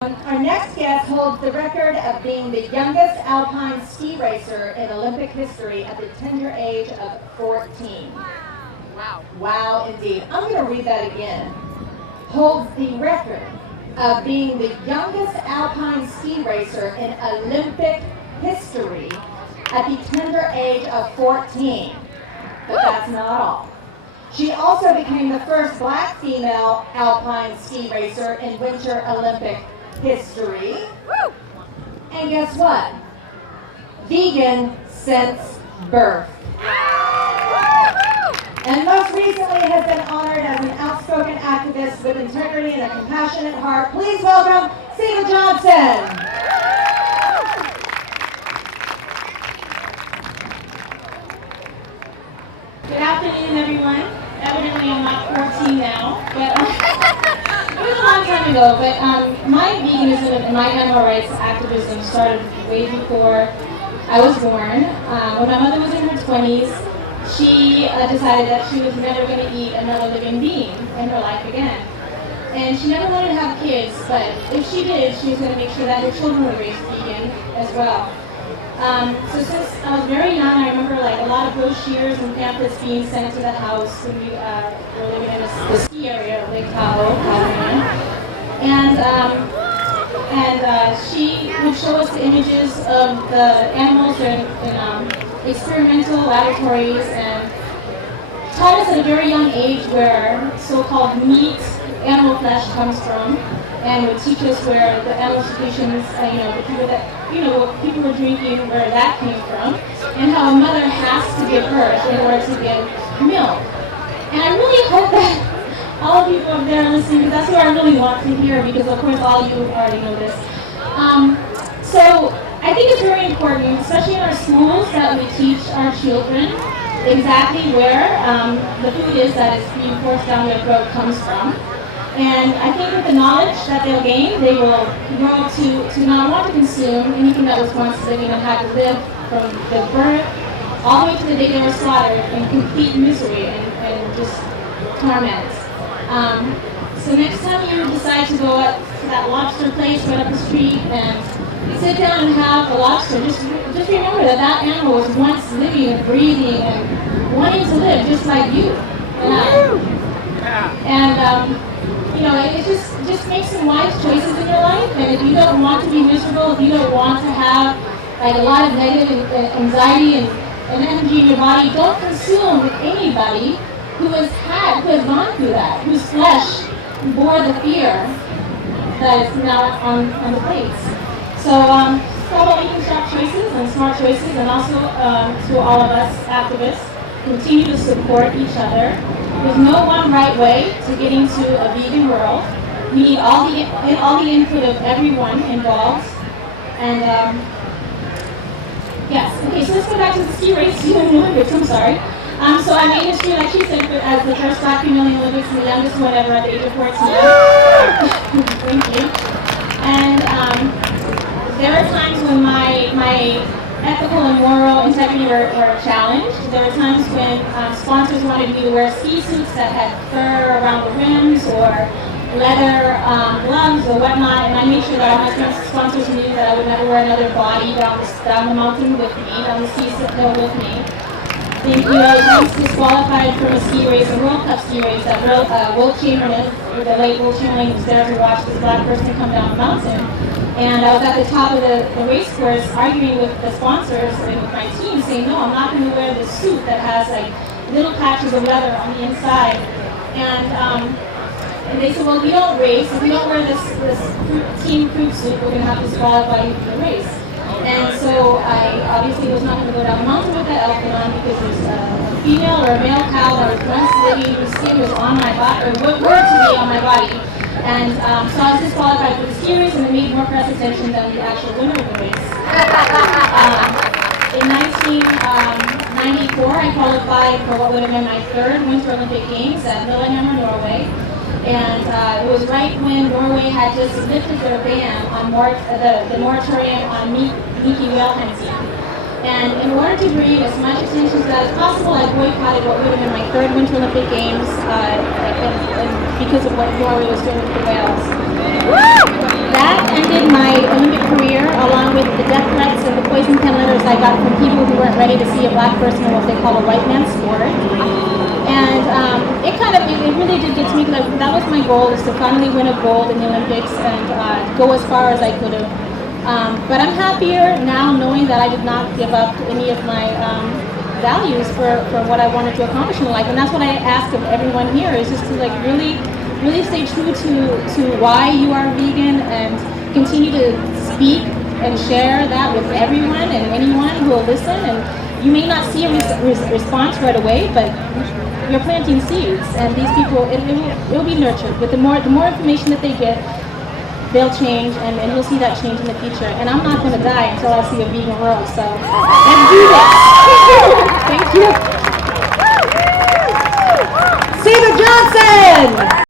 Our next guest holds the record of being the youngest Alpine ski racer in Olympic history at the tender age of 14. Wow. Wow, indeed. I'm going to read that again. Holds the record of being the youngest Alpine ski racer in Olympic history at the tender age of 14. But that's not all. She also became the first black female Alpine ski racer in Winter Olympic history. Woo! And guess what? Vegan since birth. And most recently has been honored as an outspoken activist with integrity and a compassionate heart. Please welcome Seba Johnson. Good afternoon, everyone. Evidently, I'm not 14 now, but it was a long time ago. But my veganism and my animal rights activism started way before I was born. When my mother was in her 20s, she decided that she was never going to eat another living being in her life again. And she never wanted to have kids, but if she did, she was going to make sure that her children were raised vegan as well. So since I was very young, I remember like a lot of brochures and pamphlets being sent to the house when we were living in the ski area of Lake Tahoe, California. And she would show us the images of the animals in experimental laboratories and taught us at a very young age where so-called meat, animal flesh comes from, and would teach us where the animal secretions, what people were drinking, where that came from, and how a mother has to give birth in order to give milk. And I really hope that all of you up there are listening, because that's what I really want to hear, because of course all of you already know this. So I think it's very important, especially in our schools, that we teach our children exactly where the food is that is being forced down their throat comes from. And I think with the knowledge that they'll gain, they will grow to not want to consume anything that was once living and had to live from the birth all the way to the day they were slaughtered in complete misery and just torment. So next time you decide to go up to that lobster place right up the street and sit down and have a lobster, just remember that that animal was once living and breathing and wanting to live just like you and I. And it just makes some wise choices in your life. And if you don't want to be miserable, if you don't want to have like a lot of negative anxiety and energy in your body, don't consume anybody who has gone through that, whose flesh bore the fear that is now on the plates. So it's all about making sharp choices and smart choices, and also to all of us activists, continue to support each other. There's no one right way to getting to a vegan world. We need all the input of everyone involved. And yes, okay, so let's go back to the ski race in the Olympics. I'm sorry. So I made history, like she said, as the first black female in the Olympics and the youngest one ever at the age of 14. Thank you. And there were times when my ethical and moral integrity were challenged. There were times when sponsors wanted me to wear ski suits that had fur around the rims or leather gloves or whatnot, and I made sure that all my sponsors knew that I would never wear another body down the mountain with me, down the ski hill with me. Thank you. I was once disqualified from a ski race, a World Cup ski race, that Will Chamberlain, the late Will Chamberlain, was there to watch this black person come down the mountain. And I was at the top of the race course arguing with the sponsors and with my team, saying, no, I'm not going to wear this suit that has like little patches of leather on the inside. And they said, well, we don't race. If we don't wear this team fruit suit, we're going to have to disqualify you from the race. And so I obviously was not going to go down the mountain with that outfit on, because there's a female or a male cow that was once living, whose skin was on my body, or were to be on my body. And so I was disqualified for the ski race, and it made more press attention than the actual winner of the race. In 1994, I qualified for what would have been my third Winter Olympic Games at Lillehammer, Norway. And it was right when Norway had just lifted their ban on the moratorium on minke whale hunting. And in order to bring as much attention to that as possible, I boycotted what would have been my third Winter Olympic Games and because of what Norway was doing with the whales. That poison pen letters I got from people who weren't ready to see a black person in what they call a white man's sport. And it really did get to me, because that was my goal, is to finally win a gold in the Olympics and go as far as I could have. But I'm happier now knowing that I did not give up any of my values for what I wanted to accomplish in life. And that's what I ask of everyone here, is just to like really stay true to why you are vegan, and continue to speak and share that with everyone and anyone who will listen. And you may not see a response right away, but you're planting seeds, and these people, it will be nurtured. But the more information that they get, they'll change, and you'll see that change in the future. And I'm not going to die until I see a vegan world, so let's do this. Thank you. Seba Johnson!